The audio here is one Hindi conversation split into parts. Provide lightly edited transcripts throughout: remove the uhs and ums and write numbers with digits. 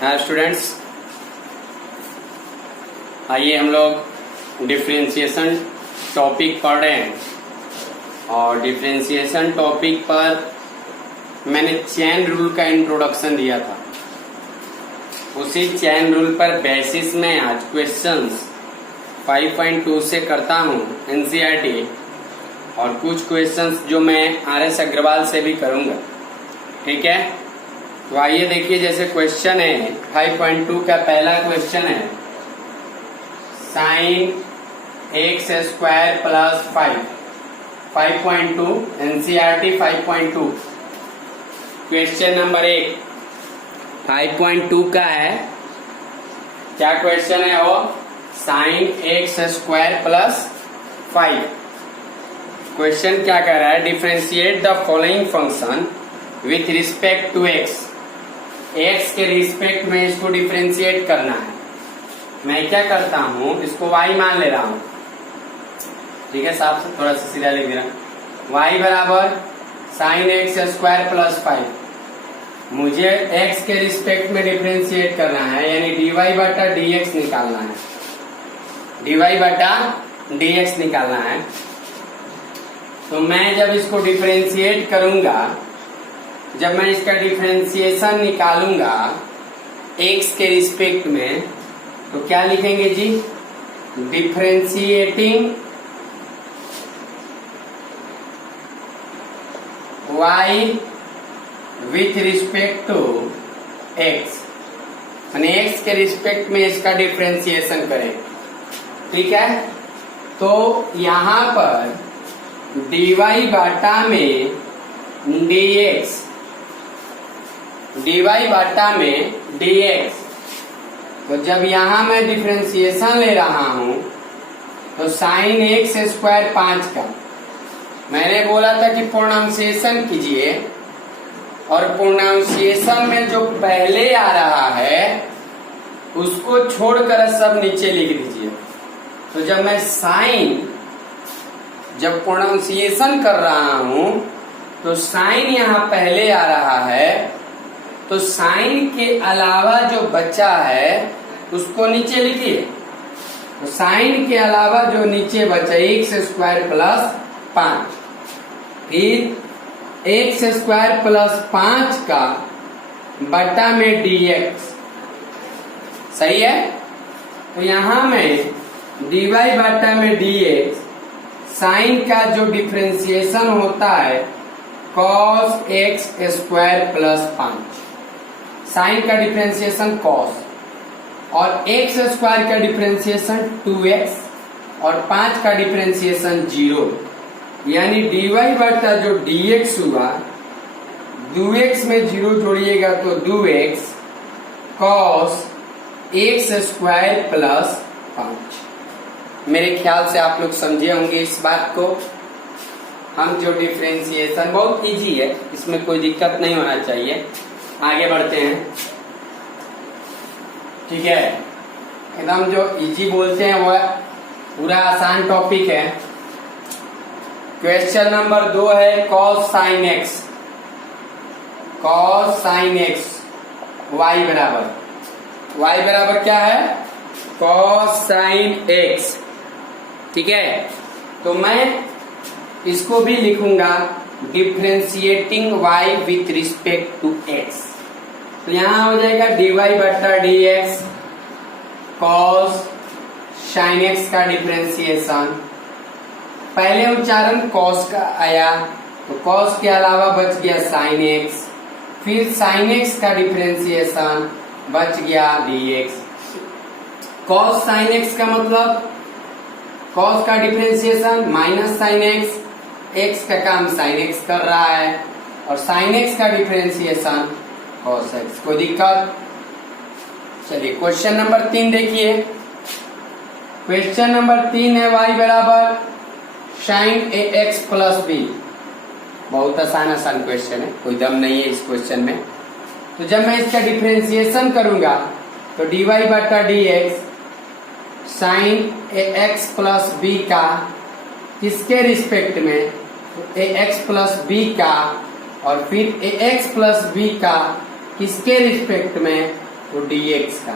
हाँ स्टूडेंट्स, आइए हम लोग डिफरेंशिएशन टॉपिक पढ़ रहे हैं। और डिफरेंशिएशन टॉपिक पर मैंने चेन रूल का इंट्रोडक्शन दिया था। उसी चेन रूल पर बेसिस में आज क्वेश्चंस 5.2 से करता हूँ एनसीईआरटी, और कुछ क्वेश्चंस जो मैं आर.एस. अग्रवाल से भी करूँगा। ठीक है, तो आइए देखिए। जैसे क्वेश्चन है 5.2 का पहला क्वेश्चन है sine x square plus 5.2 NCERT 5.2। Question number 1 5.2 का है। क्या क्वेश्चन है वो? Sine x square plus 5। Question क्या कह रहा है? Differentiate the following function with respect to x. X के रिस्पेक्ट में इसको डिफरेंशिएट करना है। मैं क्या करता हूं, इसको y मान ले रहा हूं। ठीक है, साफ से थोड़ा सा सीधा लिख दे रहा हूं। y बराबर साइन एक्स स्क्वायर प्लस 5। मुझे x के रिस्पेक्ट में डिफरेंशिएट करना है, यानी dy बटा dx निकालना है। dy बटा dx निकालना है। तो मैं जब इसको डिफरेंशिएट करूंगा, जब मैं इसका डिफरेंशिएशन निकालूंगा x के रिस्पेक्ट में, तो क्या लिखेंगे जी? Differentiating y with respect to x, यानी x के रिस्पेक्ट में इसका डिफरेंशिएशन करें। ठीक है, तो यहां पर dy बाटा में dx, dy बाटा में dx। तो जब यहां मैं डिफरेंशिएशन ले रहा हूं, तो साइन एक्स स्क्वायर 5 का, मैंने बोला था कि पूर्णांशीएशन कीजिए, और पूर्णांशीएशन में जो पहले आ रहा है उसको छोड़कर सब नीचे लिख दीजिए। तो जब मैं साइन, जब पूर्णांशीएशन कर रहा हूं, तो साइन यहां पहले आ रहा है, तो साइन के अलावा जो बचा है उसको नीचे लिखिए। तो साइन के अलावा जो नीचे बचा एक्स स्क्वायर प्लस 5, फिर एक्स स्क्वायर प्लस 5 का बटा में dx। सही है, तो यहां में dy बटा में dx, साइन का जो डिफरेंशिएशन होता है cos x square plus 5। Sine का डिफरेंशिएशन cos, और एक्स स्क्वायर का डिफरेंशिएशन 2x, और 5 का डिफरेंशिएशन 0, यानी dy बटा जो dx हुआ, 2x में 0 जोड़िएगा तो 2x cos x square plus 5। मेरे ख्याल से आप लोग समझे होंगे इस बात को। हम जो डिफरेंशिएशन बहुत इजी है, इसमें कोई दिक्कत नहीं होना चाहिए। आगे बढ़ते हैं। ठीक है, एकदम जो इजी बोलते हैं वो पूरा आसान टॉपिक है। क्वेश्चन नंबर 2 है cos sin x। cos sin x y बराबर क्या है? cos sin x। ठीक है, तो मैं इसको भी लिखूंगा differentiating y with respect to x। तो यहां हो जाएगा dy बटा dx cos sin x का डिफरेंशिएशन। पहले उच्चारण cos का आया, तो cos के अलावा बच गया sin x, फिर sin x का डिफरेंशिएशन बच गया dx। cos sin x का मतलब cos का differentiation minus sin x, x का काम sin x कर रहा है, और sin x का डिफरेंशिएशन cos x। कोई दिक्कत? चलिए क्वेश्चन नंबर 3 देखिए। क्वेश्चन नंबर 3 है y बराबर sin ax प्लस b। बहुत आसान क्वेश्चन है, कोई दम नहीं है इस क्वेश्चन में। तो जब मैं इसका डिफरेंशिएशन करूंगा, तो dy बटा dx sin ax plus b का किसके रिस्पेक्ट में? तो ax प्लस b का, और फिर ax प्लस b का किसके रिस्पेक्ट में? तो dx का,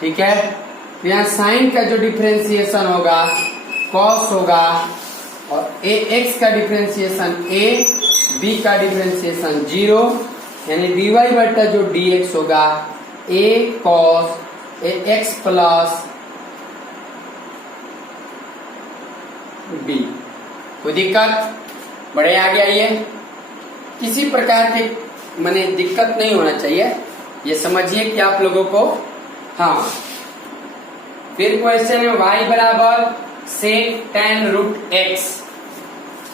ठीक है। तो यहाँ साइन का जो डिफरेंशिएशन होगा cos होगा, और ax का डिफरेंशिएशन a, b का डिफरेंशिएशन 0, यानी dy बटा जो dx होगा a cos ax plus b। कोई दिक्कत? बड़े आगे आइए। किसी प्रकार की माने दिक्कत नहीं होना चाहिए, ये समझिए कि आप लोगों को। हाँ, फिर क्वेश्चन है y बराबर सेक tan रूट x।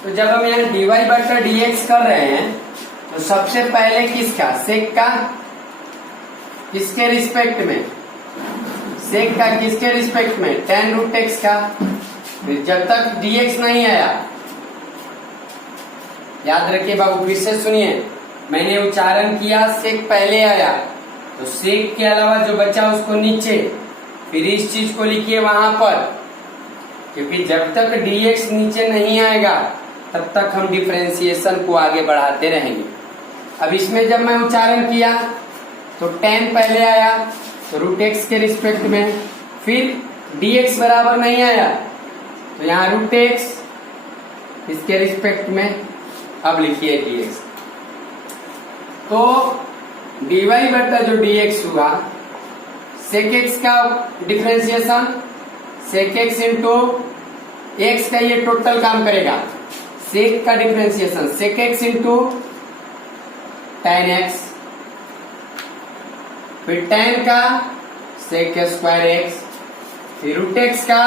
तो जब हम यहाँ dy बटा dx कर रहे हैं तो सबसे पहले किसका, सेक का, किसके रिस्पेक्ट में, सेक का किसके रिस्पेक्ट में, tan रूट x का। फिर जब तक dx नहीं आया, याद रखिए बाबू, फिर से सुनिए, मैंने उच्चारण किया सेक पहले आया, तो सेक के अलावा जो बचा उसको नीचे, फिर इस चीज को लिखिए वहां पर, क्योंकि जब तक dx नीचे नहीं आएगा तब तक हम डिफरेंशिएशन को आगे बढ़ाते रहेंगे। अब इसमें जब मैं उच्चारण किया तो tan पहले आया तो रूट x के रिस्पेक्ट में, फिर dx बराबर नहीं आया तो यहाँ रूट x इसके रिस्पेक्ट में। अब लिखिए dx, तो dy बटा जो dx हुआ, सेक x का डिफरेंशिएशन, सेक x इंटू x का ये टोटल काम करेगा, सेक का डिफरेंशिएशन सेक x इंटू tan x, फिर tan का सेक स्क्वायर x, फिर रूट x का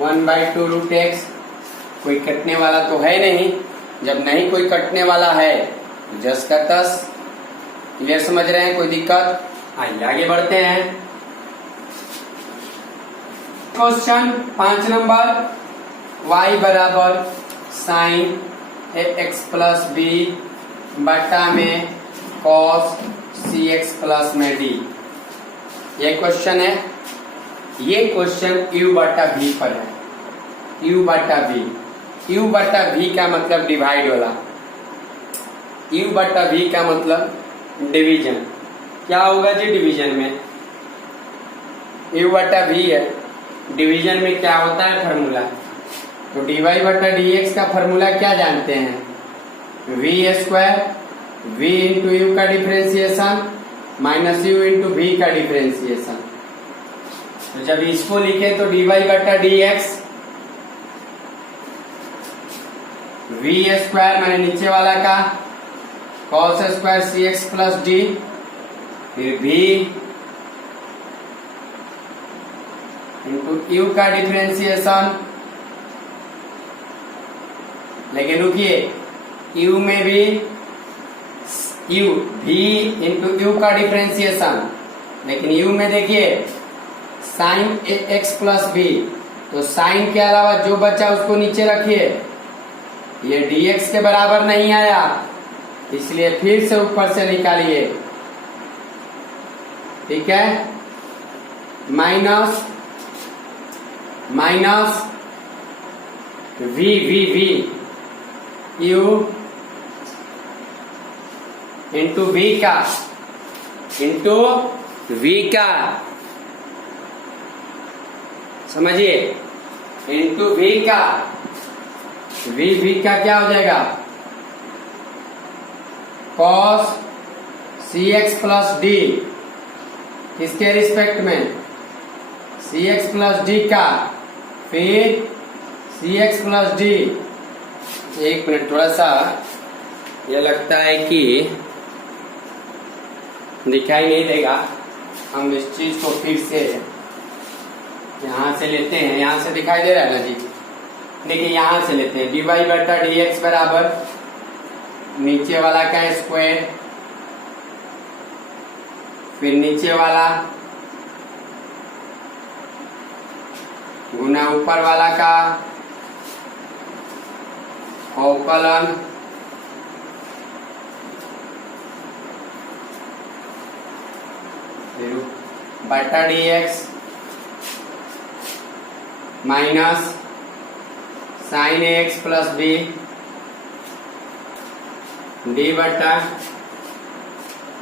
1/2 रूट x। कोई कटने वाला तो है नहीं, जब नहीं कोई कटने वाला है तो जस का तस। क्लियर समझ रहे हैं? कोई दिक्कत? आइए आगे बढ़ते हैं। क्वेश्चन 5 नंबर, y बराबर साइन ax प्लस b बटा में cos cx प्लस में d। ये क्वेश्चन है, ये क्वेश्चन u बटा v पर है, u बटा v। u बटा v का मतलब डिवाइड वाला, u बटा v का मतलब डिवीजन। क्या होगा जी डिवीजन में? u बटा v है, डिवीजन में क्या होता है फॉर्मूला? तो dy बटा dx का फॉर्मूला क्या जानते हैं? v square, v into u का differentiation minus u into v का डिफरेंशिएशन। तो जब इसको लिखे तो dy बटा dx, v स्क्वायर मैंने नीचे वाला का cos square cx plus d, फिर v इंटू u का डिफरेंशिएशन। लेकिन रुकिए, u में भी u v इंटू u का डिफरेंशिएशन, लेकिन u में देखिए साइन x प्लस b, तो साइन के अलावा जो बचा उसको नीचे रखिए। ये dx के बराबर नहीं आया, इसलिए फिर से ऊपर से निकालिए, ठीक है। Minus minus v v v u into v का, इंटू v का, समझिए, इंटू v का, v का क्या हो जाएगा? cos cx प्लस d, किसके रिस्पेक्ट में? cx प्लस d का, फिर cx प्लस d। एक मिनट, थोड़ा सा ये लगता है कि दिखाई नहीं देगा, हम इस चीज को फिर से यहां से लेते हैं। यहां से दिखाई दे रहा है ना जी? देखिए यहां से लेते हैं, dy बटा dx बराबर नीचे वाला का स्क्वायर, फिर नीचे वाला गुना ऊपर वाला का अवकलन, फिर बटा dx minus sine x plus b d बटा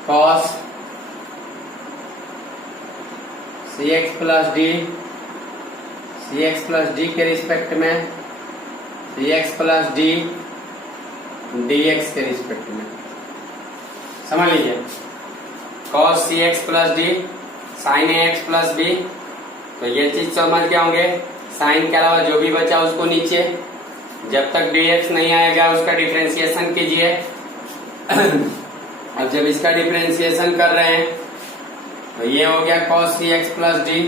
cos c x plus d के रिस्पेक्ट में c x plus d d x के रिस्पेक्ट में। समझ लीजिए, cos c x plus d sine a x plus b. तो ये चीज समझ के होंगे। साइन के अलावा जो भी बचा उसको नीचे, जब तक डी एक्स नहीं आएगा उसका डिफरेंशिएशन कीजिए। अब जब इसका डिफरेंशिएशन कर रहे हैं तो ये हो गया cos c x plus d.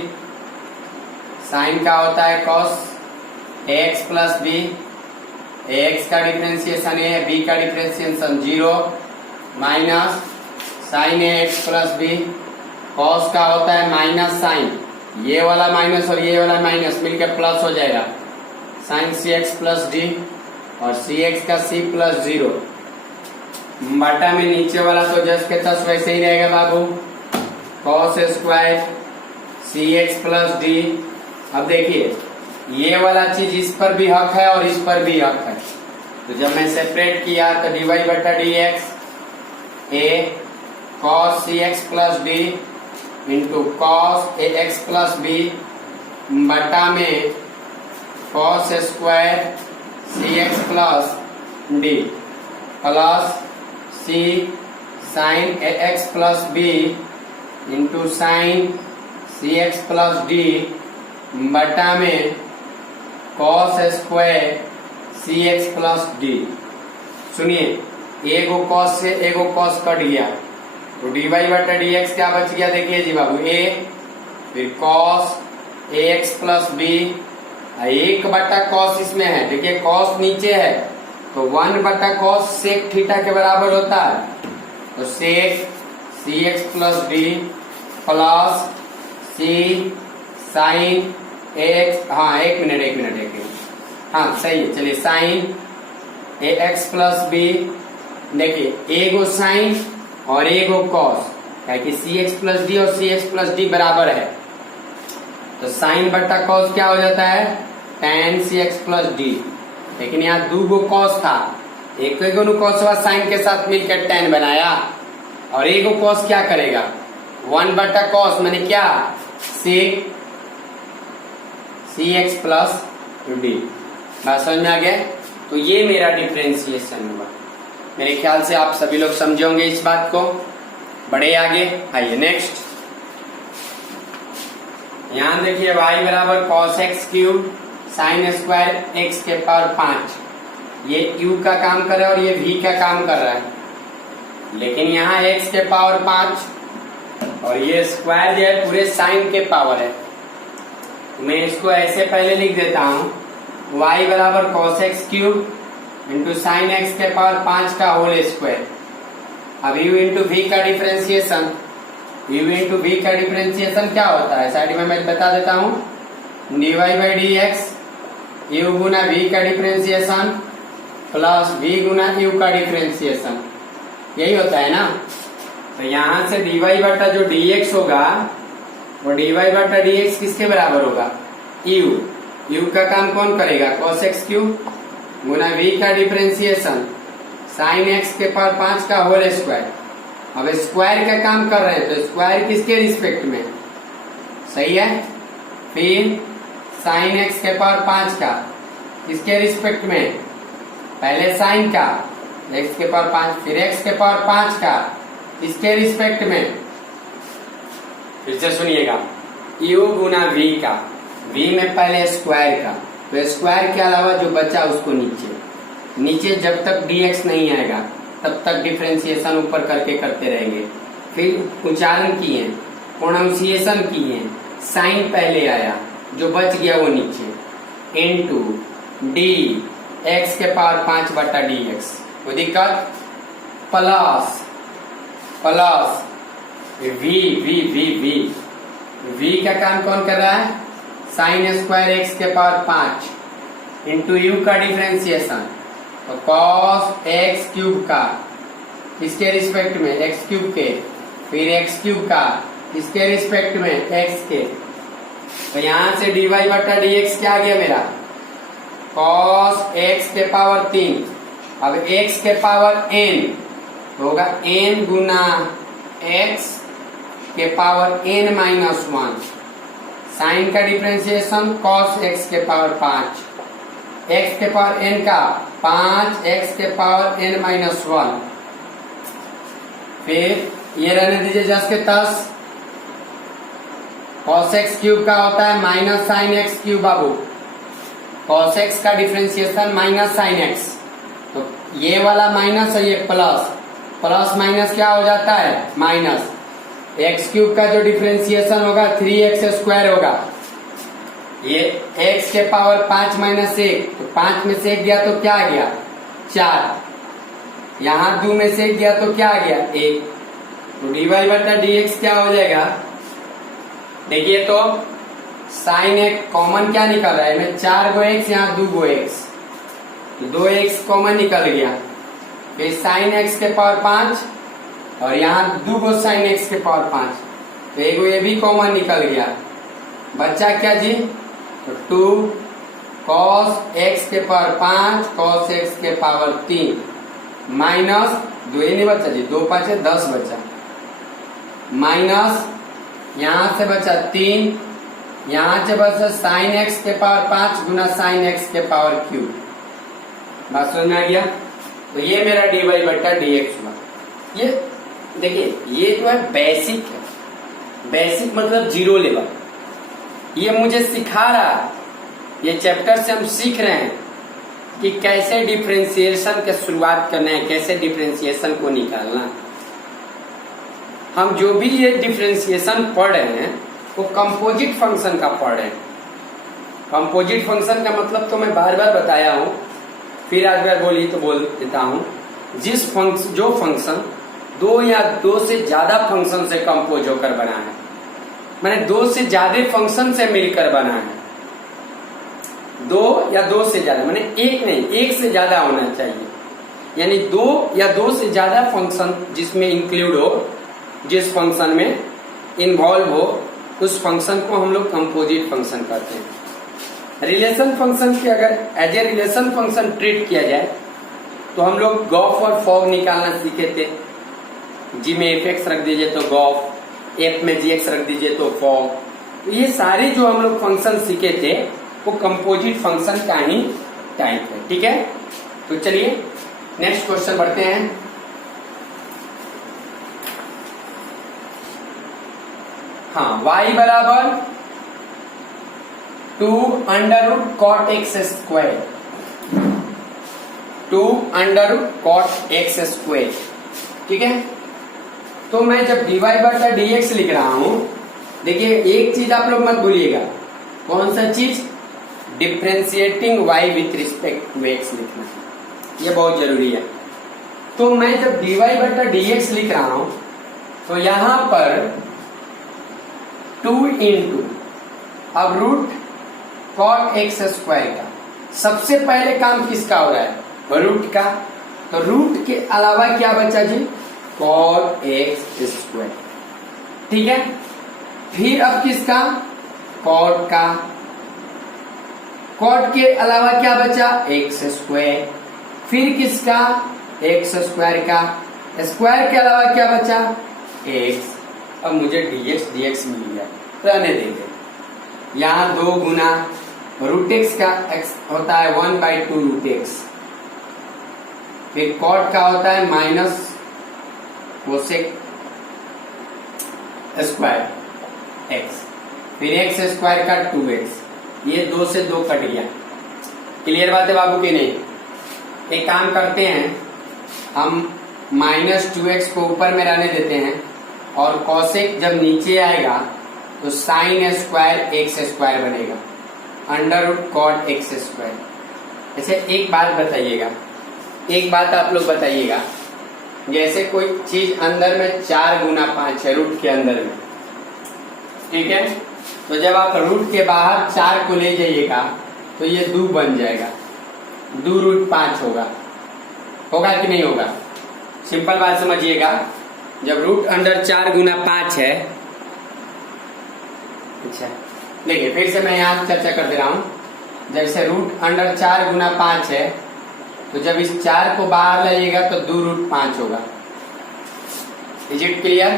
Sign का होता है cos ए एक्स प्लस बी। ए एक्स का डिफरेंशिएशन ए है, बी का differentiation 0 minus sign a x plus B. Cos का होता है माइनस साइन, ये वाला माइनस और ये वाला माइनस मिलकर प्लस हो जाएगा, sign c x plus D और सी एक्स का सी प्लस 0 बटा में नीचे वाला तो जस्ट के तस वैसे ही रहेगा बाबू, cos square c x plus D. अब देखिए ये वाला चीज इस पर भी हक है और इस पर भी हक है, तो जब मैं सेपरेट किया तो डी वाई बटा d x a cos c x plus d into cos a x plus b बटा में cos square c x plus d plus c sine a x plus b into sine c x plus d बटा में cos square c x plus d. सुनिए, एगो कॉस से एगो कॉस कट गया तो डी वाई बटा डी एक्स क्या बच गया, देखिए जी बाबू, ए फिर cos a x plus B, एक बटा कॉस इसमें है, देखिए कॉस नीचे है तो 1 बटा कॉस सेक थीटा के बराबर होता है, तो सेक सी x plus d plus c sine x, हाँ एक मिनट, हाँ सही है, चलिए sign a x plus B. देखिए एगो साइन और एगो कॉस, क्या कि सी एक्स प्लस डी और सी एक्स प्लस डी बराबर है, तो साइन बटा कॉस क्या हो जाता है, tan सी एक्स प्लस डी। लेकिन यहाँ 2 गो कॉस था, एक कॉस साइन के साथ मिलकर tan बनाया और एगो कॉस क्या करेगा, 1 बटा कॉस मैंने क्या सेक सी एक्स प्लस डी। बात समझ में आ गया। तो ये मेरा डिफरेंशिएशन हुआ। मेरे ख्याल से आप सभी लोग समझे होंगे इस बात को। बढ़े आगे, आइए नेक्स्ट। यहां देखिए y बराबर cos x cube sine square x के पावर 5, ये u का काम कर रहा है और ये v का काम कर रहा है, लेकिन यहाँ x के पावर 5 और ये स्क्वायर जो है पूरे साइन के पावर है। मैं इसको ऐसे पहले लिख देता हूँ, y बराबर cos x cube into sine x के पावर 5 का होल स्क्वायर। अब u इंटू वी का डिफरेंशिएशन, u इंटू वी का डिफरेंशिएशन क्या होता है, साइड में मैं बता देता हूँ, d y by d x u गुना वी का डिफरेंशिएशन प्लस वी गुना यू का डिफरेंशिएशन, यही होता है ना। तो यहाँ से डी वाई बटा जो डी एक्स होगा वो डी वाई बटा डी एक्स किसके बराबर होगा, यू। यू का काम कौन करेगा, cos x क्यूब गुना v का डिफरेंशिएशन साइन x के पावर 5 का होल स्क्वायर। अब स्क्वायर का काम कर रहे हैं तो स्क्वायर किसके रिस्पेक्ट में, सही है, फिर साइन x के पावर 5 का किसके रिस्पेक्ट में, पहले साइन का x के पावर 5 फिर x के पावर 5 का किसके रिस्पेक्ट में, फिर से सुनिएगा, u गुना v का, v में पहले स्क्वायर का, तो स्क्वायर के अलावा जो बचा उसको नीचे जब तक dx नहीं आएगा तब तक डिफरेंशिएशन ऊपर करके करते रहेंगे। फिर उच्चारण किए, प्रोनाउंसिएशन किए, साइन पहले आया, जो बच गया वो नीचे, इनटू डी एक्स के पावर 5 बटा डी एक्स, कोई दिक्कत, plus v v v v v का काम कौन कर रहा है, साइन स्क्वायर एक्स के पावर 5 इंटू यू का डिफरेंशिएशन, तो कॉस एक्स क्यूब का किसके रिस्पेक्ट में, एक्स क्यूब के, फिर एक्स क्यूब का किसके रिस्पेक्ट में, एक्स के। तो यहां से डी वाई बटा डी एक्स क्या आ गया मेरा, कॉस एक्स के पावर 3, अब एक्स के पावर n तो होगा n गुना एक्स के पावर n माइनस 1 साइन का डिफ्रेंसिएशन कॉस एक्स के पावर 5, एक्स के पावर n का 5 एक्स के पावर n माइनस 1, फिर ये रहने दीजिए 10 के 10, कॉस एक्स क्यूब का होता है माइनस साइन एक्स क्यूब। बाबू कॉस एक्स का डिफ्रेंसिएशन माइनस साइन एक्स, तो ये वाला माइनस और ये प्लस, प्लस माइनस क्या हो जाता है माइनस। एक्स क्यूब का जो डिफ्रेंसिएशन होगा 3x स्क्वायर होगा, ये x के पावर 5 माइनस 1, तो 5 में से 1 गया तो क्या आ गया 4, यहां 2 में से 1 गया तो क्या आ गया 1, तो dy बटा dx क्या हो जाएगा। देखिए तो साइन एक कॉमन क्या निकल रहा है, मैं 4 गो x यहाँ 2 गो x, तो 2x कॉमन निकल गया, फिर साइन x के पावर 5 और यहाँ 2 गो साइन एक्स के पावर 5, तो एक ये भी कॉमन निकल गया, बच्चा क्या जी तो 2 कॉस एक्स के पावर 5 कॉस एक्स के पावर 3 माइनस 2, ये नहीं बचा जी 2 5 10 बचा, माइनस यहाँ से बचा 3, यहाँ से बचा साइन एक्स के पावर 5 गुना साइन एक्स के पावर क्यूब। बात समझ में आ गया। तो ये मेरा dy बटा dx हुआ। ये देखिए ये जो है बेसिक है, बेसिक मतलब 0 लेवल, ये मुझे सिखा रहा है, ये चैप्टर से हम सीख रहे हैं कि कैसे डिफरेंशिएशन की शुरुआत करना है, कैसे डिफरेंशिएशन को निकालना है। हम जो भी ये डिफरेंशिएशन पढ़ रहे हैं वो कंपोजिट फंक्शन का पढ़ रहे हैं। कंपोजिट फंक्शन का मतलब तो मैं बार बार बताया हूं, फिर आज बार बोली तो बोल देता हूं, जो फंक्शन 2 या 2 से ज्यादा फंक्शन से कंपोज होकर बना है, मैंने 2 से ज्यादा फंक्शन से मिलकर बना है, 2 या 2 से ज्यादा, मैंने एक नहीं 1 से ज्यादा होना चाहिए, यानी 2 या 2 से ज्यादा फंक्शन जिसमें इंक्लूड हो, जिस फंक्शन में इन्वॉल्व हो, उस फंक्शन को हम लोग कंपोजिट फंक्शन कहते हैं। रिलेशन फंक्शन की अगर as a relation function treat किया जाए तो हम लोग गॉफ और फॉग निकालना सीखे थे। जी में एफ एक्स रख दीजिए तो गॉफ, एफ में जी एक्स रख दीजिए तो फॉग, तो ये सारे जो हम लोग फंक्शन सीखे थे वो कंपोजिट फंक्शन का ही टाइप है। ठीक है, तो चलिए नेक्स्ट क्वेश्चन बढ़ते हैं। हाँ, y बराबर 2 under root cot x square, 2 under root cot x square. ठीक है, तो मैं जब dy बटा dx लिख रहा हूं, देखिए एक चीज आप लोग मत भूलिएगा, कौन सा चीज, differentiating y with respect to x लिखना, ये बहुत जरूरी है। तो मैं जब dy बटा dx लिख रहा हूं तो यहां पर 2 इंटू अब रूट कॉट एक्स स्क्वायर का, सबसे पहले काम किसका हो रहा है रूट का, तो रूट के अलावा क्या बचा जी कॉट एक्स स्क्वायर। ठीक है, फिर अब किसका कॉट का, कॉट के अलावा क्या बचा एक्स स्क्वायर, फिर किसका एक्स स्क्वायर का, स्क्वायर के अलावा क्या बचा एक्स। अब मुझे dx मिल गया, रहने देंगे, यहाँ 2 गुना रूट एक्स का x होता है 1/2 रूट एक्स, फिर कॉट का होता है माइनस कोसेक स्क्वायर एक्स, फिर एक्स स्क्वायर का 2x, ये 2 से 2 कट गया। क्लियर बात है बाबू की नहीं। एक काम करते हैं, हम -2x को ऊपर में रहने देते हैं और कॉसेक जब नीचे आएगा तो साइन स्क्वायर एक्स स्क्वायर बनेगा, under root cot x square. अच्छा एक बात बताइएगा, एक बात आप लोग बताइएगा, जैसे कोई चीज अंदर में 4 गुना 5 है रूट के अंदर में, ठीक है, तो जब आप रूट के बाहर 4 को ले जाइएगा तो ये 2 बन जाएगा, 2 रूट 5 होगा, होगा कि नहीं होगा। सिंपल बात समझिएगा, जब रूट अंडर 4 गुना 5 है, अच्छा देखिए फिर से मैं यहाँ चर्चा कर दे रहा हूं, जैसे रूट अंडर 4 गुना 5 है, तो जब इस 4 को बाहर लाइएगा तो 2 रूट 5 होगा। Is it clear?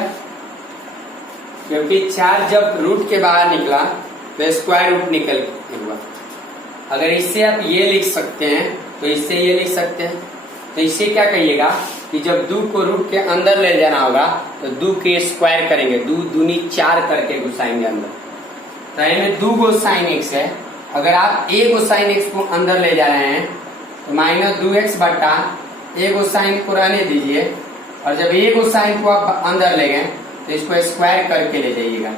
क्योंकि 4 जब रूट के बाहर निकला तो स्क्वायर रूट निकल हुआ। अगर इससे आप ये लिख सकते हैं तो इससे ये लिख सकते हैं। तो इससे क्या कहिएगा कि जब 2 को रूट के अंदर ले जाना होगा तो 2 के स्क्वायर करेंगे, 2 दूनी 4 करके घुसाएंगे अंदर। तो इनमें 2 गो साइन एक्स है, अगर आप ए गो साइन एक्स को अंदर ले जा रहे हैं तो -2x बटा ए गो साइन को रहने दीजिए, और जब ए गो साइन को आप अंदर ले गए तो इसको स्क्वायर करके ले जाइएगा।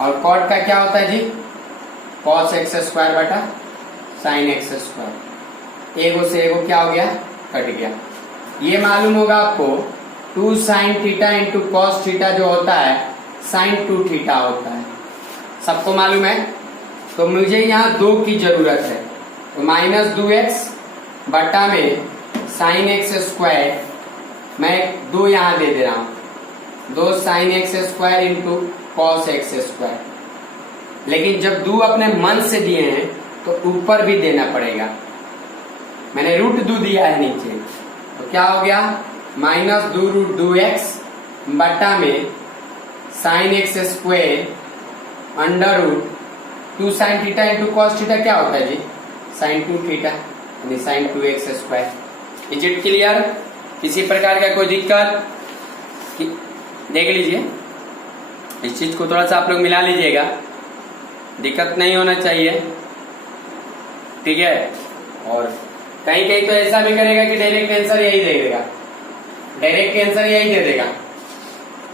और कॉट का क्या होता है जी, cos x स्क्वायर बटा साइन एक्स स्क्वायर। ए गो से ए गो क्या हो गया, कट गया। ये मालूम होगा आपको 2 sine theta into cos theta जो होता है साइन 2 थीटा होता है, सबको मालूम है। तो मुझे यहाँ 2 की जरूरत है, तो -2x बटा में साइन एक्स स्क्वायर, मैं 2 यहाँ दे दे रहा हूँ, 2 sign x square into cos x square. लेकिन जब 2 अपने मन से दिए हैं तो ऊपर भी देना पड़ेगा। मैंने √2 दिया है नीचे, तो क्या हो गया, -2√2x बटा में sine x square under root 2 sine theta into cos theta क्या होता है जी, साइन 2 थीटा यानी sine 2x square. Is it clear? किसी प्रकार का कोई दिक्कत? देख लीजिए, इस चीज को थोड़ा सा आप लोग मिला लीजिएगा, दिक्कत नहीं होना चाहिए, ठीक है। और कहीं कहीं तो ऐसा भी करेगा कि डायरेक्ट आंसर यही दे देगा, डायरेक्ट आंसर यही दे देगा।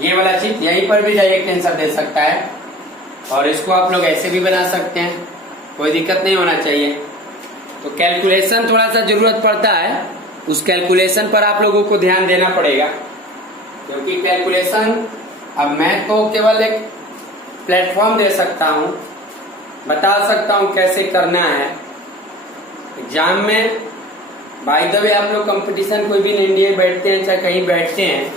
ये वाला चीज यहीं पर भी डायरेक्ट आंसर दे सकता है, और इसको आप लोग ऐसे भी बना सकते हैं, कोई दिक्कत नहीं होना चाहिए। तो कैलकुलेशन थोड़ा सा जरूरत पड़ता है, उस कैलकुलेशन पर आप लोगों को ध्यान देना पड़ेगा, क्योंकि कैलकुलेशन अब मैं तो केवल एक प्लेटफॉर्म दे सकता हूँ, बता सकता हूँ कैसे करना है। एग्जाम में बाय द वे आप लोग कंपटीशन कोई भी एनडीए बैठते हैं चाहे कहीं बैठते हैं,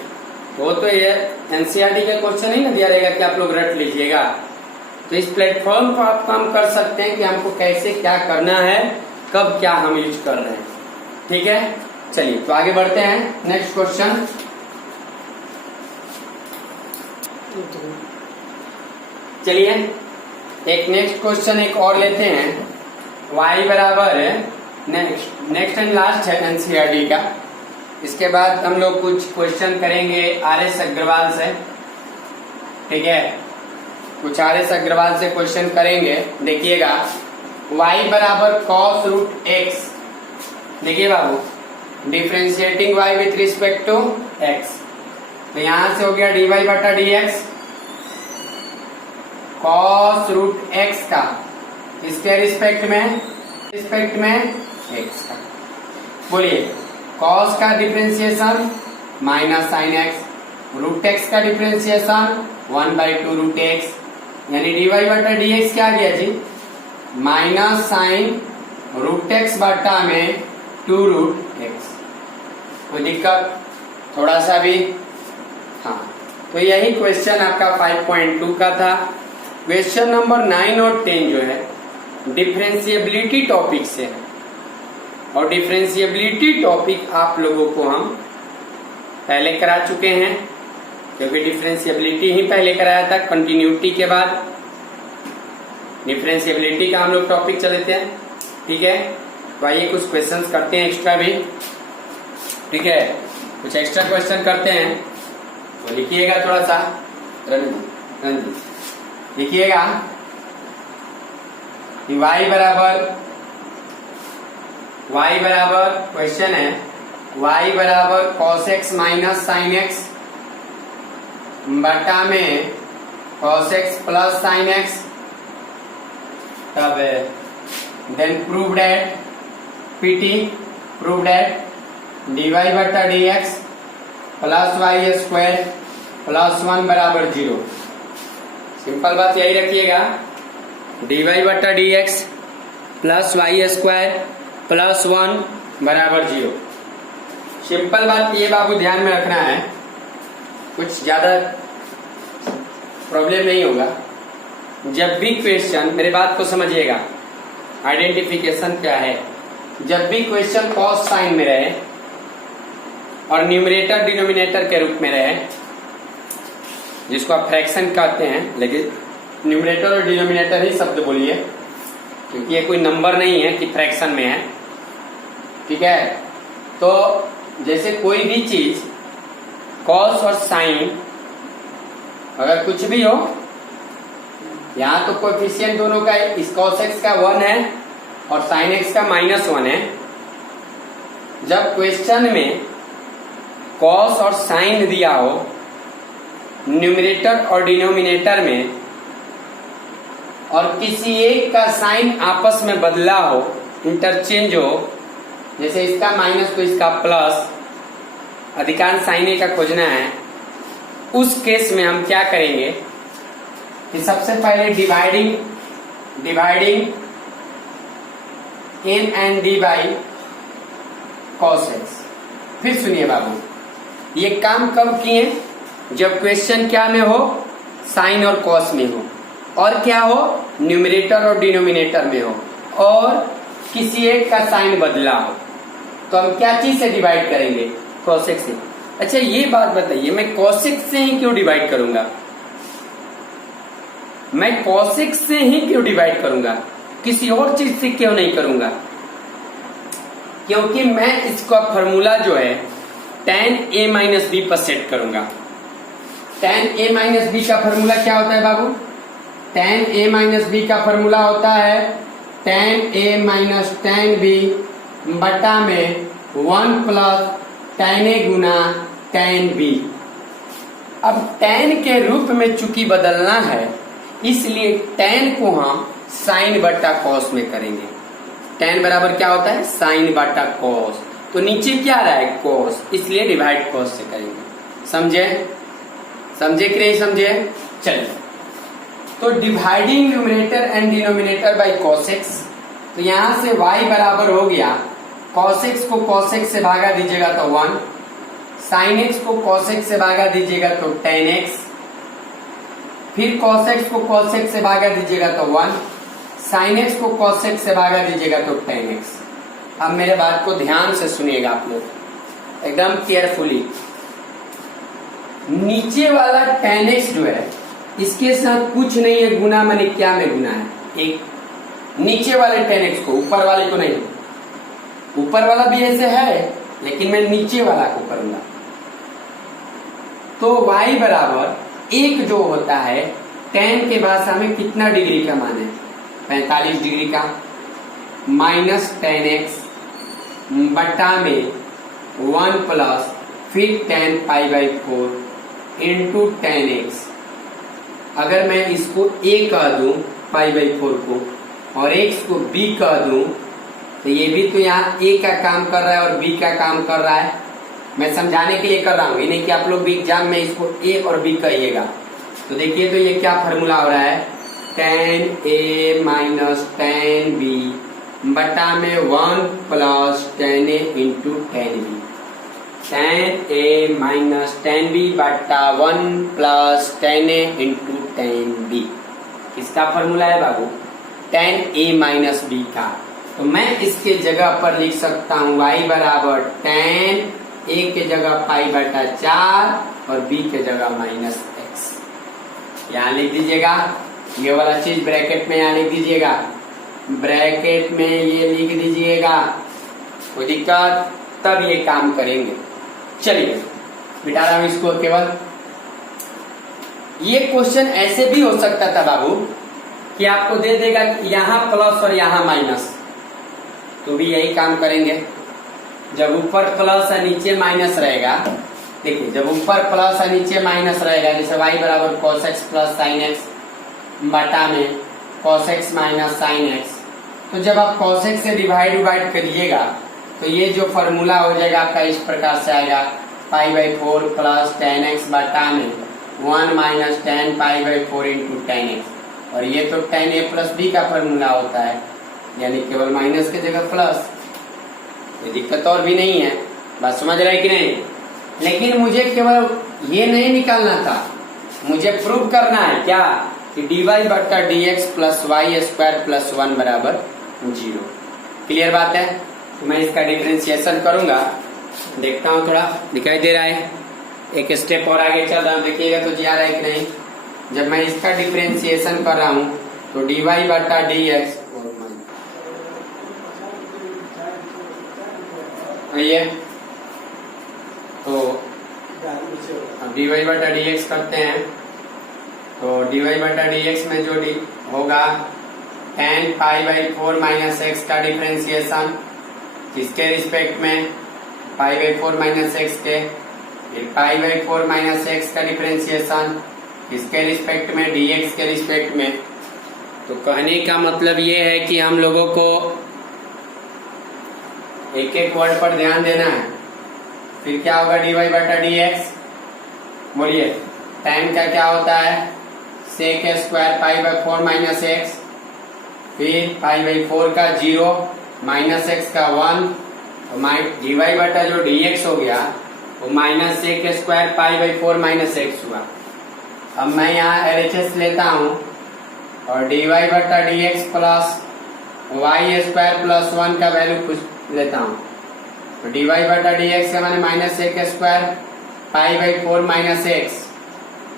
वो तो ये एनसीईआरटी का क्वेश्चन ही ना दिया रहेगा कि आप लोग रट लीजिएगा। तो इस प्लेटफॉर्म पर आप काम कर सकते हैं कि हमको कैसे क्या करना है, कब क्या हम यूज कर रहे हैं, ठीक है। चलिए तो आगे बढ़ते हैं, नेक्स्ट क्वेश्चन। चलिए एक नेक्स्ट क्वेश्चन एक और लेते हैं। y बराबर नेक्स्ट एंड लास्ट है एनसीईआरटी का। इसके बाद हम लोग कुछ क्वेश्चन करेंगे आर.एस. अग्रवाल से, ठीक है। कुछ आर.एस. अग्रवाल से क्वेश्चन करेंगे। देखिएगा y बराबर cos रूट x, देखिए बाबू, differentiating y with respect to x, तो यहां से हो गया dy बटा dx cos रूट x का, इसके रिस्पेक्ट में x का। बोलिए cos का differentiation minus sine x, root x का डिफ्रेंशिएशन 1/2 रूट x, यानी dy बटा dx क्या आ गया जी, माइनस साइन रूट x बटा में 2 रूट x। कोई दिक्कत थोड़ा सा भी? हाँ, तो यही क्वेश्चन आपका 5.2 का था। क्वेश्चन नंबर 9 और 10 जो है डिफरेंशिएबिलिटी टॉपिक से है, और डिफरेंशिएबिलिटी टॉपिक आप लोगों को हम पहले करा चुके हैं, क्योंकि डिफरेंशिएबिलिटी ही पहले कराया था कंटिन्यूटी के बाद। डिफरेंशिएबिलिटी का हम लोग टॉपिक चलते हैं, ठीक है। तो आइए कुछ क्वेश्चंस करते हैं एक्स्ट्रा भी, ठीक है। कुछ एक्स्ट्रा क्वेश्चन करते हैं, तो लिखिएगा थोड़ा सा, रंजीत लिखिएगा कि y बराबर क्वेश्चन है y बराबर cos x minus sine x बटा में cos x plus sine x, तब then prove that PT prove that dy बटा dx plus y square plus 1 बराबर 0। सिंपल बात यही रखिएगा, dy बटा dx plus y square plus 1 बराबर 0। सिंपल बात ये बाबू ध्यान में रखना है, कुछ ज्यादा प्रॉब्लम नहीं होगा। जब भी क्वेश्चन, मेरे बात को समझिएगा, आइडेंटिफिकेशन क्या है, जब भी क्वेश्चन कॉस साइन में रहे और न्यूमरेटर डिनोमिनेटर के रूप में रहे, जिसको आप फ्रैक्शन कहते हैं, लेकिन न्यूमरेटर और डिनोमिनेटर ही शब्द बोलिए, क्योंकि ये कोई नंबर नहीं है कि फ्रैक्शन में है। ठीक है, तो जैसे कोई भी चीज कॉस और साइन अगर कुछ भी हो, यहां तो कोएफिशिएंट दोनों का इस कॉस एक्स का 1 है और साइन एक्स का -1 है। जब क्वेश्चन में कॉस और साइन दिया हो न्यूमरेटर और डिनोमिनेटर में, और किसी एक का साइन आपस में बदला हो, इंटरचेंज हो, जैसे इसका माइनस तो इसका प्लस, अधिकांश साइन ए का खोजना है, उस केस में हम क्या करेंगे कि सबसे पहले dividing N and D by cos x. फिर सुनिए बाबू, ये काम कब किए? जब क्वेश्चन क्या में हो, साइन और कॉस में हो, और क्या हो, न्यूमरेटर और डिनोमिनेटर में हो, और किसी एक का साइन बदला हो, तो हम क्या चीज से डिवाइड करेंगे? कॉस एक्स से। अच्छा ये बात बताइए, मैं कॉस एक्स से ही क्यों डिवाइड करूंगा? मैं कॉस एक्स से ही क्यों डिवाइड करूंगा, किसी और चीज से क्यों नहीं करूंगा? क्योंकि मैं इसका फॉर्मूला जो है tan a माइनस बी पर सेट करूंगा। tan a माइनस बी का फॉर्मूला क्या होता है बाबू? tan a माइनस बी का फॉर्मूला होता है tan a minus tan b बटा में 1 plus tan a Guna tan b। अब tan के रूप में चूंकि बदलना है, इसलिए tan को हम साइन बटा कॉस में करेंगे। tan बराबर क्या होता है? साइन बटा कॉस। तो नीचे क्या आ रहा है? कॉस, इसलिए डिवाइड कॉस से करेंगे। समझे? समझे कि नहीं समझे? चलिए, तो dividing numerator and denominator by cos x, तो यहां से y बराबर हो गया कॉस एक्स को कॉस एक्स से भागा दीजिएगा तो 1, साइन एक्स को कॉस एक्स से भागा दीजिएगा तो tan एक्स, फिर कॉस एक्स को कॉस एक्स से भागा दीजिएगा तो 1, साइन एक्स को कॉस एक्स से भागा दीजिएगा तो tan एक्स। अब मेरे बात को ध्यान से सुनिएगा आप लोग, एकदम केयरफुली। नीचे वाला tan एक्स जो है, इसके साथ कुछ नहीं है गुना, मैंने क्या में गुना है? एक। नीचे वाले tan एक्स को, ऊपर वाले को नहीं। ऊपर वाला भी ऐसे है, लेकिन मैं नीचे वाला को करूंगा। तो y बराबर एक जो होता है tan के भाषा में कितना डिग्री का मान है? 45 डिग्री का, माइनस tan एक्स बटा में 1 प्लस फिर tan pi by 4 into tan x. अगर मैं इसको a कह दूं पाई बाई 4 को, और x को b कह दूं, तो ये भी तो यहाँ a का काम कर रहा है और b का काम कर रहा है। मैं समझाने के लिए कर रहा हूं, ये नहीं कि आप लोग भी एग्जाम में इसको a और b कहिएगा। तो देखिए, तो ये क्या फॉर्मूला हो रहा है? tan a minus tan b बटा में 1 plus tan a into tan b। tan a minus tan b बटा 1 plus tan a into tan b। किसका फॉर्मूला है बाबू? tan a माइनस b का। तो मैं इसके जगह पर लिख सकता हूँ y बराबर tan a के जगह पाई बटा 4 और b के जगह माइनस x। यहाँ लिख दीजिएगा, ये वाला चीज ब्रैकेट में यहाँ लिख दीजिएगा, ब्रैकेट में ये लिख दीजिएगा, कोई दिक्कत? तब ये काम करेंगे। चलिए बिठा रहा हूं इसको केवल। ये क्वेश्चन ऐसे भी हो सकता था बाबू कि आपको दे देगा यहाँ प्लस और यहाँ माइनस, तो भी यही काम करेंगे। जब ऊपर प्लस और नीचे माइनस रहेगा, देखिए जब ऊपर प्लस और नीचे माइनस रहेगा, जैसे y बराबर cos x plus sine x बटा में cos x minus sine x, तो जब आप cos x से डिवाइड करिएगा तो ये जो फॉर्मूला हो जाएगा आपका इस प्रकार से आएगा, पाई बाई 4 प्लस tan x बटा में 1 minus tan pi by 4 into tan x। और ये तो tan a प्लस b का फॉर्मूला होता है, यानी केवल माइनस की जगह प्लस। ये दिक्कत और भी नहीं है, बात समझ रहे कि नहीं? लेकिन मुझे केवल ये नहीं निकालना था, मुझे प्रूव करना है क्या कि dy बटा dx plus y square plus 1 बराबर 0। क्लियर बात है? तो मैं इसका डिफरेंशिएशन करूंगा, देखता हूं थोड़ा दिखाई दे रहा है। एक स्टेप और आगे चल रहा हूं, देखिएगा तो जी आ रहा है कि नहीं। जब मैं इसका डिफरेंशिएशन कर रहा हूं तो dy बटा dx ये तो अब dy बटा dx करते हैं तो dy बटा dx में जो होगा tan pi by 4 minus x का डिफरेंशिएशन किसके रिस्पेक्ट में पाई बाई 4 माइनस एक्स के, फिर पाई बाई 4 माइनस एक्स का डिफरेंशिएशन किसके रिस्पेक्ट में dx के रिस्पेक्ट में। तो कहने का मतलब ये है कि हम लोगों को एक एक वर्ड पर ध्यान देना है। फिर क्या होगा dy बटा dx, बोलिए tan का क्या होता है sec square pi by 4 minus x, फिर पाई बाई 4 का 0 माइनस एक्स का 1, dy बटा जो dx हो गया वो minus sec square pi by 4 minus x हुआ। अब मैं यहाँ LHS लेता हूँ और dy बटा dx plus y square plus 1 का वैल्यू कुछ लेता हूँ तो dy बटा dx का माने minus sec square pi by 4 minus x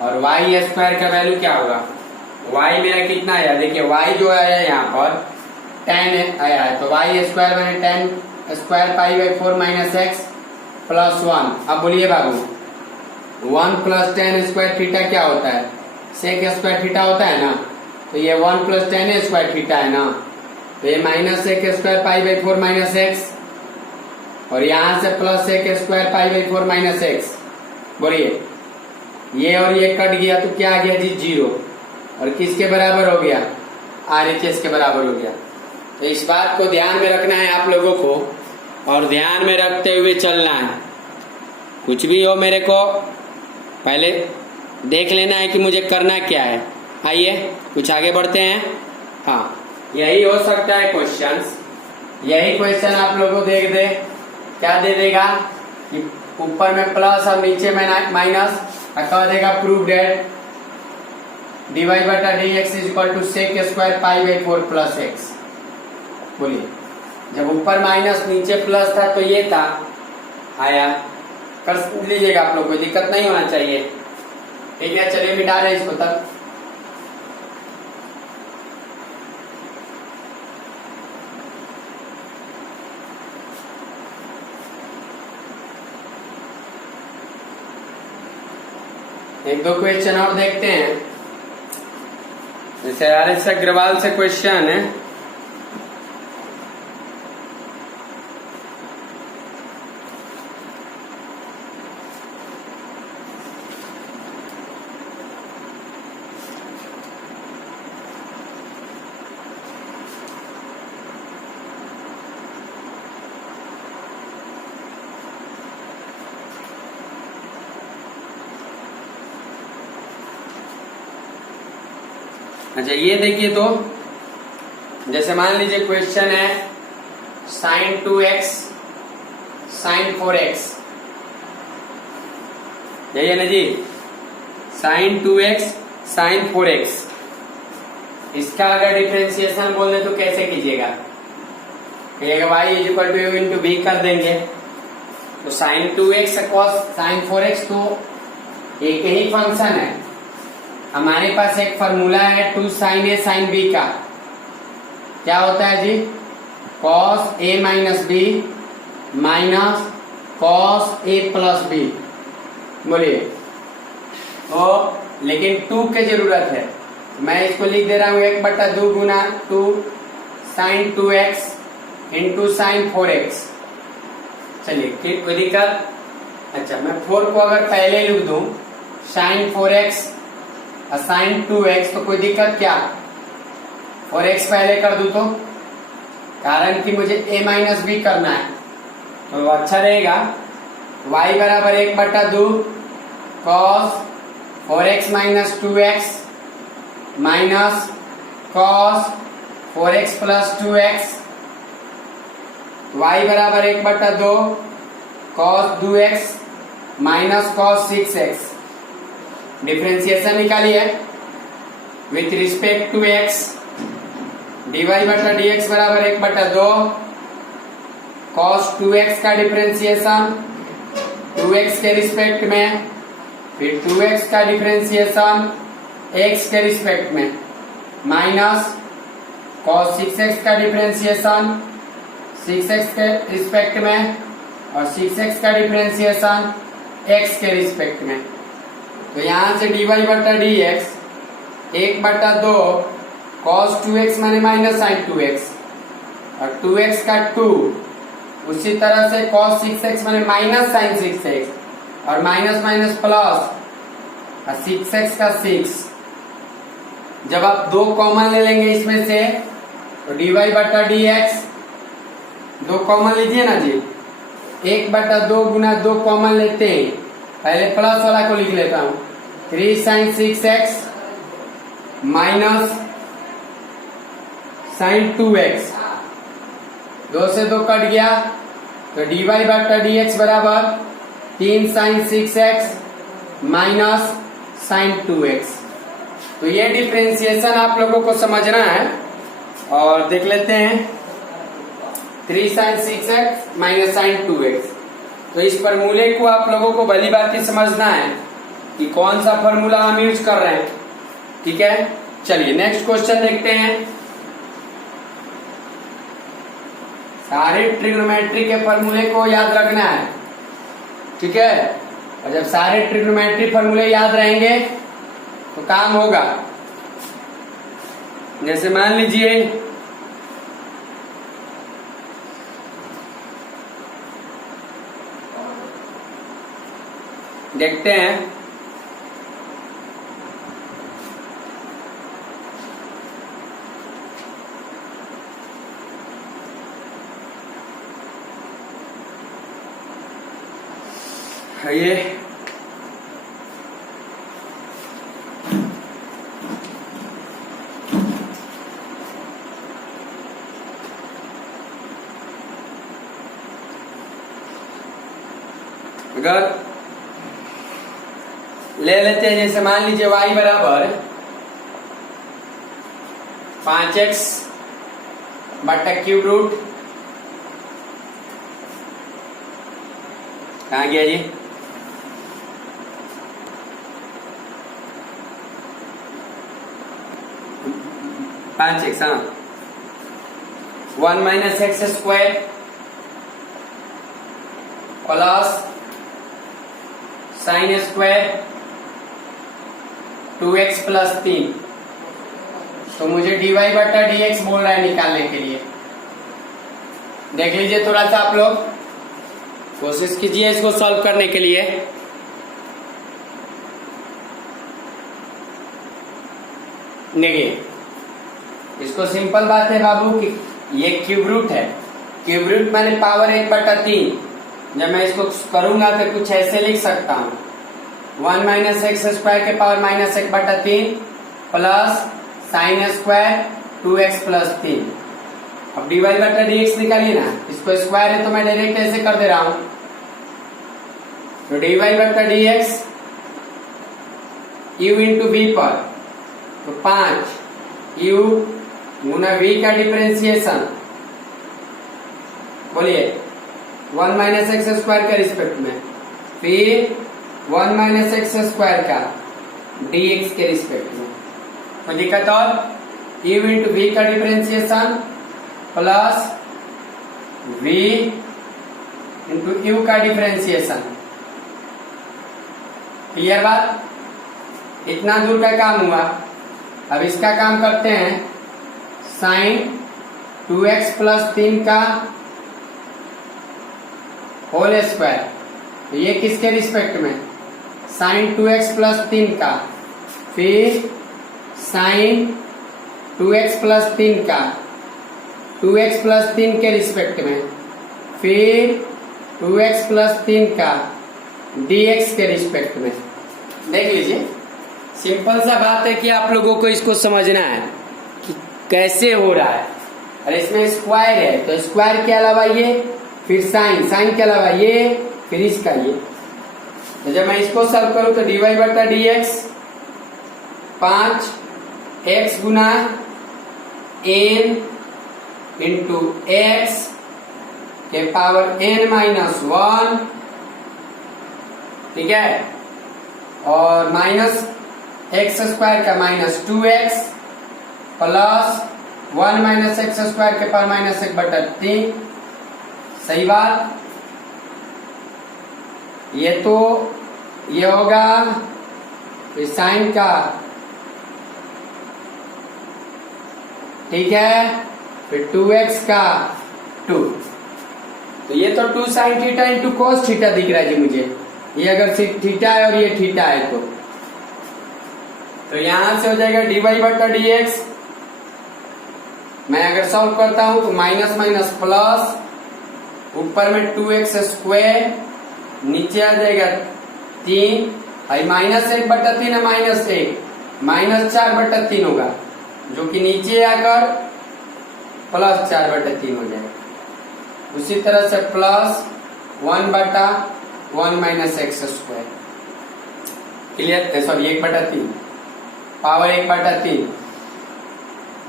और y स्क्वायर का वैल्यू क्या होगा, y मेरा कितना आया, देखिए y जो आया यहाँ पर 10 आया है तो y स्क्वायर माने 10 square pi by 4 minus x plus 1। अब बोलिए बाबू 1 प्लस 10 स्क्वायर थीटा क्या होता है, सेक स्क्वायर थीटा होता है ना, तो ये 1 प्लस 10 स्क्वायर थीटा है ना, तो ये minus sec square pi by 4 minus x और यहाँ से plus sec square pi by 4 minus x. बोलिए ये और ये कट गया तो क्या आ गया जी 0 और किसके बराबर हो गया, RHS के बराबर हो गया। तो इस बात को ध्यान में रखना है आप लोगों को और ध्यान में रखते हुए चलना है। कुछ भी हो मेरे को पहले देख लेना है कि मुझे करना क्या है। आइए कुछ आगे बढ़ते हैं। हाँ यही हो सकता है क्वेश्चंस, यही क्वेश्चन आप लोगों को देख दे क्या दे देगा कि ऊपर में प्लस और नीचे में माइनस, कह देगा प्रूव डेट dy बटा dx is equal to sec square pi by 4 plus x. बोलिए जब ऊपर माइनस नीचे प्लस था तो ये था आया, कर लीजिएगा आप लोग, कोई दिक्कत नहीं होना चाहिए। ठीक है चलिए मिटा रहे इसको तक। एक दो क्वेश्चन और देखते हैं। जैसे RS अग्रवाल से क्वेश्चन है, अच्छा ये देखिए तो जैसे मान लीजिए क्वेश्चन है sin 2x sin 4x, यही है ना जी, sin 2x sin 4x। इसका अगर डिफरेंशिएशन बोल दे तो कैसे कीजिएगा, y is equal to u into b कर देंगे तो sin 2x cos sin 4x तो एक ही फंक्शन है। हमारे पास एक फॉर्मूला है 2 sin a sin b का, क्या होता है जी cos a minus b minus cos a plus b. बोलिए तो लेकिन 2 की जरूरत है, मैं इसको लिख दे रहा हूं 1/2 गुना 2 sin 2x into sin 4x। चलिए कोई दिक्कत, अच्छा मैं 4 को अगर पहले लिख दूं sin 4x sin 2x तो कोई दिक्कत क्या, 4x पहले कर दूं तो, कारण कि मुझे a माइनस बी करना है तो अच्छा रहेगा y बराबर 1/2 cos 4x minus 2x minus cos 4x plus 2x, y बराबर 1/2 cos 2x minus cos 6x। Differentiation निकालिए with respect to x, dy बटा dx बराबर 1/2 cos 2x का डिफरेंशिएशन 2x के रिस्पेक्ट में, फिर 2x का डिफरेंशिएशन x के रिस्पेक्ट में माइनस cos 6x का डिफरेंशिएशन 6x के रिस्पेक्ट में और 6x का डिफरेंशिएशन x के रिस्पेक्ट में। तो यहां से dy बटा dx 1/2 cos 2x माने माइनस sin 2x और 2x का 2, उसी तरह से cos 6x माने माइनस sin 6x और माइनस माइनस प्लस और 6x का 6। जब आप 2 कॉमन ले लेंगे इसमें से तो dy बटा dx 2 कॉमन लीजिए ना जी, 1/2 गुना 2 कॉमन लेते हैं, पहले प्लस वाला को लिख लेता हूं 3 sin 6x minus sin 2x, 2 से 2 कट गया तो dy बटा dx बराबर 3 sin 6x minus sin 2x। तो ये डिफरेंशिएशन आप लोगों को समझना है और देख लेते हैं 3 sin 6x minus sin 2x। तो इस फॉर्मूले को आप लोगों को भली बात ही समझना है कि कौन सा फॉर्मूला हम यूज कर रहे हैं। ठीक है, चलिए नेक्स्ट क्वेश्चन देखते हैं। सारे ट्रिग्नोमेट्री के फॉर्मूले को याद रखना है। ठीक है, और जब सारे ट्रिग्नोमेट्री फॉर्मूले याद रहेंगे तो काम होगा। जैसे मान लीजिए देखते हैं ये अगर ले लेते हैं, जैसे मान लीजिए y बराबर 5x बटा क्यूब रूट, कहाँ गया जी, पांच एक्स, हाँ 1 minus x square plus sine square 2x plus 3। तो मुझे dy बटा dx बोल रहा है निकालने के लिए। देख लीजिए थोड़ा सा आप लोग कोशिश कीजिए इसको सॉल्व करने के लिए। देखिए इसको सिंपल बात है बाबू कि ये क्यूब रूट है, क्यूब रूट माने पावर 1/3। जब मैं इसको करूंगा तो कुछ ऐसे लिख सकता हूं 1 माइनस एक्स स्क्वायर के power minus 1/3 plus sine square 2x plus 3। अब dy बटा dx निकालिए ना, इसको स्क्वायर है तो मैं डायरेक्ट ऐसे कर दे रहा हूं। तो dy बटा dx u इंटू v पर तो 5 u गुना v का डिफरेंशिएशन, बोलिए 1 माइनस एक्स स्क्वायर के रिस्पेक्ट में, फिर 1 माइनस एक्स स्क्वायर का dx के रिस्पेक्ट में। तो दिक्कत और u इंटू v का differentiation plus v into u का डिफरेंशिएशन। क्लियर बात, इतना दूर का काम हुआ। अब इसका काम करते हैं साइन 2x प्लस 3 का होल स्क्वायर। तो ये किसके रिस्पेक्ट में, साइन 2x प्लस 3 का, फिर साइन 2x प्लस 3 का 2x प्लस 3 के रिस्पेक्ट में, फिर 2x प्लस 3 का dx के रिस्पेक्ट में। देख लीजिए सिंपल सा बात है कि आप लोगों को इसको समझना है कि कैसे हो रहा है। और इसमें स्क्वायर है तो स्क्वायर के अलावा ये, फिर साइन, साइन के अलावा ये, फिर इसका ये। तो जब मैं इसको सॉल्व करूं तो dy बटा dx 5x गुना n इंटू एक्स के पावर n माइनस 1, ठीक है, और माइनस एक्स स्क्वायर का minus 2x plus 1 minus x square के पावर माइनस 1/3। सही बात। ये तो ये होगा साइन का, ठीक है। फिर 2x का 2, तो ये तो 2 sine theta into cos theta दिख रहा है जी मुझे। ये अगर सिर्फ थीटा है और ये थीटा है तो यहां से हो जाएगा dy/dx। मैं अगर सॉल्व करता हूं तो माइनस माइनस प्लस, ऊपर में 2x स्क्वायर, नीचे आ जाएगा 3, माइनस 1/3 है, -1 -4/3 होगा, जो कि नीचे आकर प्लस 4/3 हो जाएगा। उसी तरह से plus 1/1 minus x square, clear, sorry 1/3 power 1/3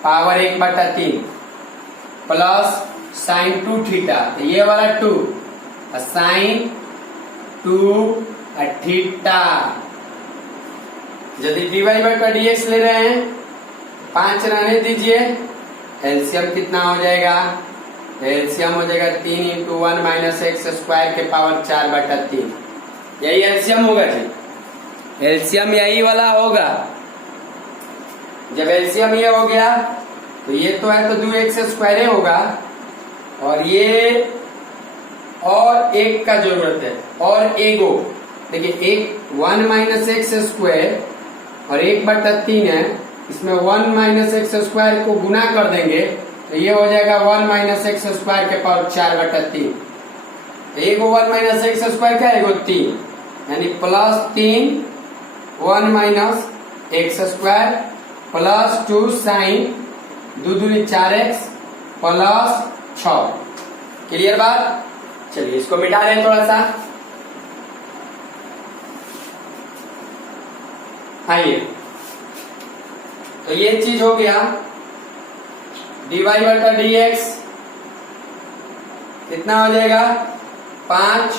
power 1/3 plus sign 2 theta, तो ये वाला 2 साइन 2 थीटा। यदि dy/dx ले रहे हैं 5 रहने दीजिए, एलसीएम कितना हो जाएगा, एलसीएम हो जाएगा 3 इंटू 1 माइनस एक्स स्क्वायर के पावर 4/3। यही एलसीएम होगा जी, एलसीएम यही वाला होगा। जब एलसीएम ये हो गया तो ये तो है तो 2x स्क्वायर होगा, और ये और एक का जरूरत है, और एगो देखिए 1 माइनस एक्स स्क्वायर और 1/3 है, इसमें 1 माइनस एक्स स्क्वायर को गुना कर देंगे तो ये हो जाएगा 1 माइनस एक्स स्क्वायर के पावर 4/3। एगो 1 माइनस एक्स स्क्वायर का एगो 3, यानी +3 1 minus x square plus 2 sine 2 दूनी 4x प्लस 6। क्लियर बात। चलिए इसको मिटा दें थोड़ा सा। आइए, तो ये चीज हो गया dy/dx कितना हो जाएगा 5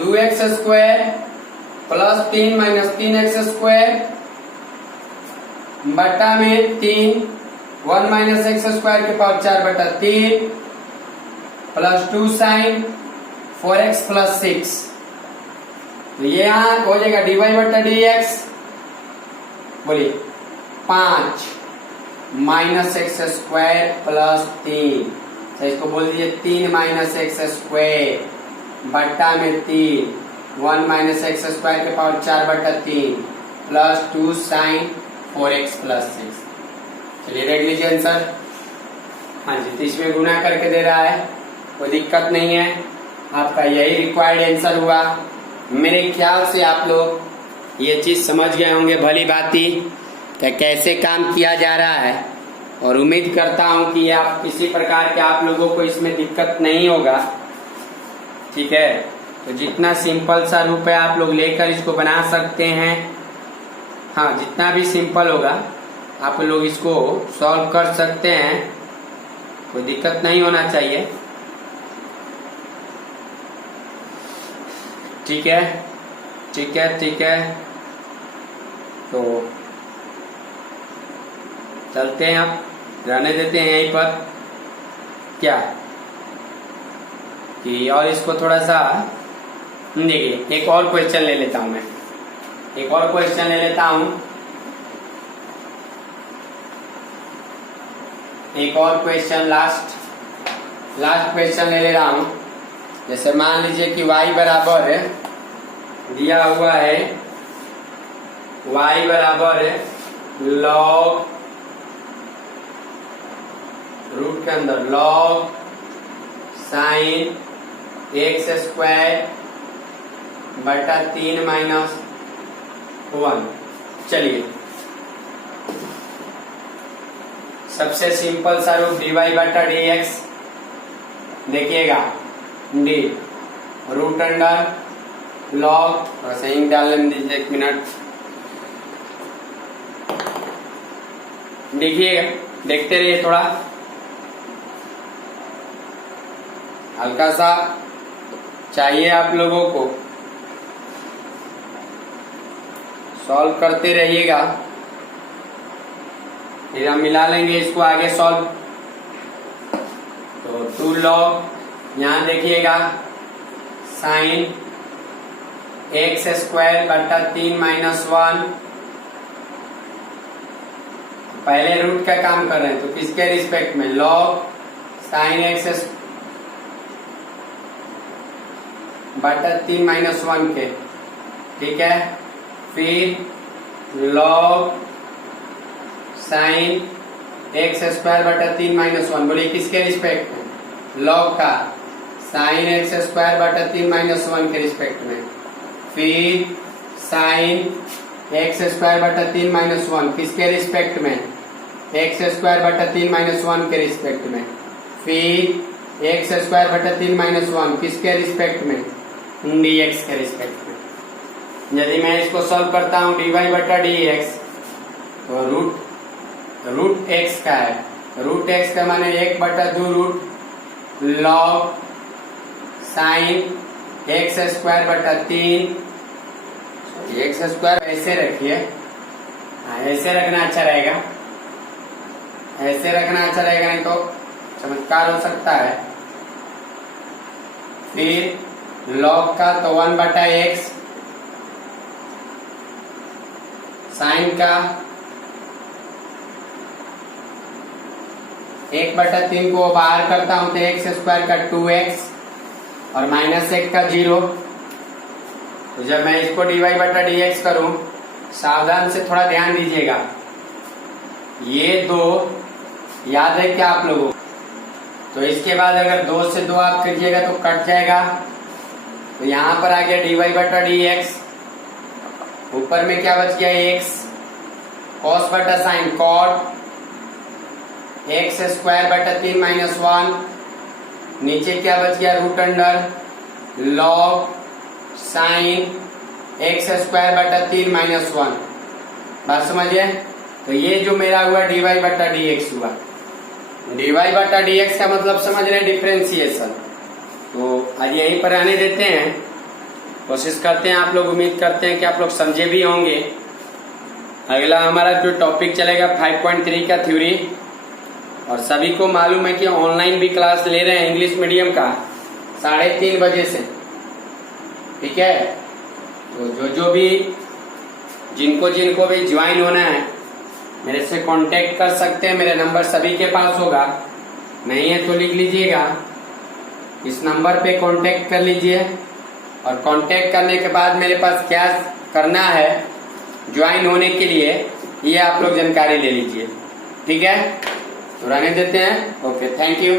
2x square plus 3 minus 3x square बटा में 3 1 माइनस एक्स स्क्वायर के power 4/3 plus 2 sine 4x plus 6। तो ये यहां हो जाएगा dy/dx, बोलिए 5 माइनस एक्स स्क्वायर प्लस 3, तो इसको बोल दीजिए 3 माइनस एक्स स्क्वायर बटा में 3 1 माइनस एक्स स्क्वायर के power 4/3 plus 2 sine 4x plus 6। चलिए देख लीजिए आंसर। हाँ जी, तो इसमें गुना करके दे रहा है, कोई दिक्कत नहीं है, आपका यही रिक्वायर्ड आंसर हुआ। मेरे ख्याल से आप लोग ये चीज समझ गए होंगे भली भांति कि कैसे काम किया जा रहा है, और उम्मीद करता हूं कि आप किसी प्रकार के आप लोगों को इसमें दिक्कत नहीं होगा। ठीक है, तो जितना सिंपल सा रूप है आप लोग लेकर इसको बना सकते हैं। हाँ, जितना भी सिंपल होगा आप लोग इसको सॉल्व कर सकते हैं, कोई दिक्कत नहीं होना चाहिए। ठीक है, ठीक है, ठीक है, तो चलते हैं, अब रहने देते हैं यहीं पर क्या कि, और इसको थोड़ा सा देखिए एक और क्वेश्चन ले लेता हूं मैं, एक और क्वेश्चन ले लेता हूं, एक और क्वेश्चन लास्ट क्वेश्चन ले रहा हूं। जैसे मान लीजिए कि y बराबर दिया हुआ है, y बराबर log रूट के अंदर log साइन एक्स स्क्वायर बटा 3 माइनस 1। चलिए सबसे सिंपल सा रूप dy/dx देखिएगा, डी रूट अंडर लॉग, सही डाल दीजिए, 1 मिनट देखिएगा, देखते रहिए, थोड़ा हल्का सा चाहिए आप लोगों को। सॉल्व करते रहिएगा, फिर हम मिला लेंगे इसको आगे सॉल्व। तो 2 log यहाँ देखिएगा साइन एक्स स्क्वायर बटा 3 माइनस 1, पहले रूट का काम कर रहे हैं तो किसके रिस्पेक्ट में, log साइन एक्स बटा 3 माइनस 1 के, ठीक है। फिर log साइन एक्स स्क्वायर बटा 3 माइनस 1, बोलिए किसके रिस्पेक्ट में, log का साइन एक्स स्क्वायर बटा 3 माइनस 1 के रिस्पेक्ट में। फिर साइन एक्स स्क्वायर बटा 3 माइनस 1 किसके रिस्पेक्ट में, एक्स स्क्वायर बटा 3 माइनस 1 के रिस्पेक्ट में। फिर एक्स स्क्वायर बटा 3 माइनस 1 किसके रिस्पेक्ट में, dx के रिस्पेक्ट में। यदि मैं इसको सॉल्व करता हूं dy बटा dx, तो रूट x का है, रूट x का माने 1 बटा 2 root log sine x square बटा 3, एक्स स्क्वायर ऐसे रखिए, ऐसे रखना अच्छा रहेगा, ऐसे रखना अच्छा रहेगा, नहीं तो चमत्कार हो सकता है। फिर log का तो 1 बटा एक्स, साइन का 1 बटा 3 को बाहर करता हूं तो एक्स स्क्वायर का 2x और माइनस 1 का 0। तो जब मैं इसको dy बटा dx करूं, सावधान से थोड़ा ध्यान दीजिएगा, ये 2 याद है क्या आप लोगों को, तो इसके बाद अगर 2 से 2 आप कीजिएगा तो कट जाएगा, तो यहां पर आ गया dy बटा dx, ऊपर में क्या बच गया x, cos बटा साइन cot एक्स स्क्वायर बटा 3 माइनस 1, नीचे क्या बच गया root under log sine x square बटा 3 माइनस 1, बात समझिए। तो ये जो मेरा हुआ dy बटा dx हुआ, dy बटा dx का मतलब समझ रहे हैं डिफरेंशिएशन। तो आज यहीं पर रहने देते हैं, कोशिश करते हैं आप लोग, उम्मीद करते हैं कि आप लोग समझे भी होंगे। अगला हमारा जो टॉपिक चलेगा 5.3 का थ्योरी, और सभी को मालूम है कि ऑनलाइन भी क्लास ले रहे हैं इंग्लिश मीडियम का 3:30 बजे से, ठीक है। तो जो भी जिनको भी ज्वाइन होना है मेरे से कांटेक्ट कर सकते हैं, मेरे नंबर सभी के पास होगा, नहीं है तो लिख लीजिएगा, इस नंबर पे कांटेक्ट कर लीजिए। और कांटेक्ट करने के बाद मेरे पास क्या करना है ज्वाइन होने के लिए, ये आप लोग जानकारी ले लीजिए, ठीक है। तो रहने देते हैं, ओके, थैंक यू।